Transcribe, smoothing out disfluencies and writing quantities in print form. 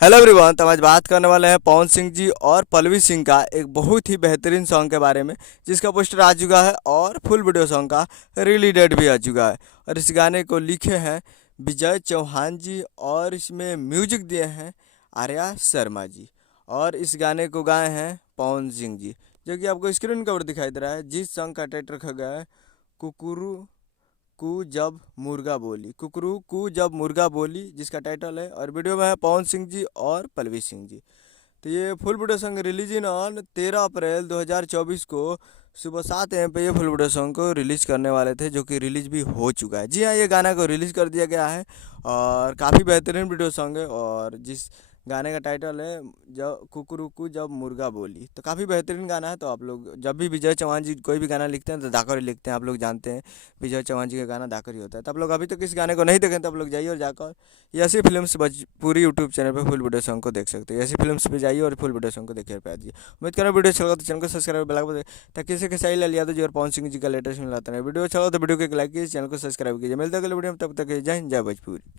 Hello everyone. तो हम आज बात करने वाले हैं पवन सिंह जी और पल्लवी सिंह का एक बहुत ही बेहतरीन सॉन्ग के बारे में, जिसका पोस्टर आ चुका है और फुल वीडियो सॉन्ग का रिलीज डेट भी आ चुका है। और इस गाने को लिखे हैं विजय चौहान जी और इसमें म्यूजिक दिए हैं आर्या शर्मा जी। और इस गाने को गाए हैं पवन सिंह जी, जो कि आपको स्क्रीन कवर दिखाई दे रहा है। जिस सॉन्ग का टाइटल रखा गया है कुकुरू कू जब मुर्गा बोली, कुकरू कू जब मुर्गा बोली, जिसका टाइटल है। और वीडियो में है पवन सिंह जी और पल्लवी सिंह जी। तो ये full video song release in on 13 अप्रैल 2024 को सुबह 7 AM पे ये फुल वीडियो सॉन्ग को रिलीज करने वाले थे, जो कि रिलीज भी हो चुका है। जी हाँ, ये गाना को रिलीज कर दिया गया है और काफ़ी बेहतरीन वीडियो सॉन्ग है। और जिस गाने का टाइटल है जब कुकुरुकू जब मुर्गा बोली, तो काफ़ी बेहतरीन गाना है। तो आप लोग जब भी विजय चौहान जी कोई भी गाना लिखते हैं तो दाकर ही लिखते हैं, आप लोग जानते हैं विजय चौहान जी का गाना दाकर ही होता है। तो आप लोग अभी तक इस गाने को नहीं देखें तो आप लोग जाइए और जाकर ये ऐसी फिल्म्स पूरी यूट्यूब चैनल पे फुल वीडियो सॉन्ग को देख सकते हैं। ऐसी फिल्म्स पे जाइए और फुल वीडियो सॉन्ग को देखिए पे दीजिए। उम्मीद करें वीडियो अच्छा लगा तो चैनल को सब्सक्राइब बेल आइकन ताकि इसे के साई लाल यादव जी और पवन सिंह जी का लेटेस्ट मिलाता है। वीडियो अच्छा लगा तो वीडियो को लाइक कीजिए, चैनल को सब्सक्राइब कीजिए। मिलते हैं अगले वीडियो में, तब तक जय हिंद जय भोजपुरी।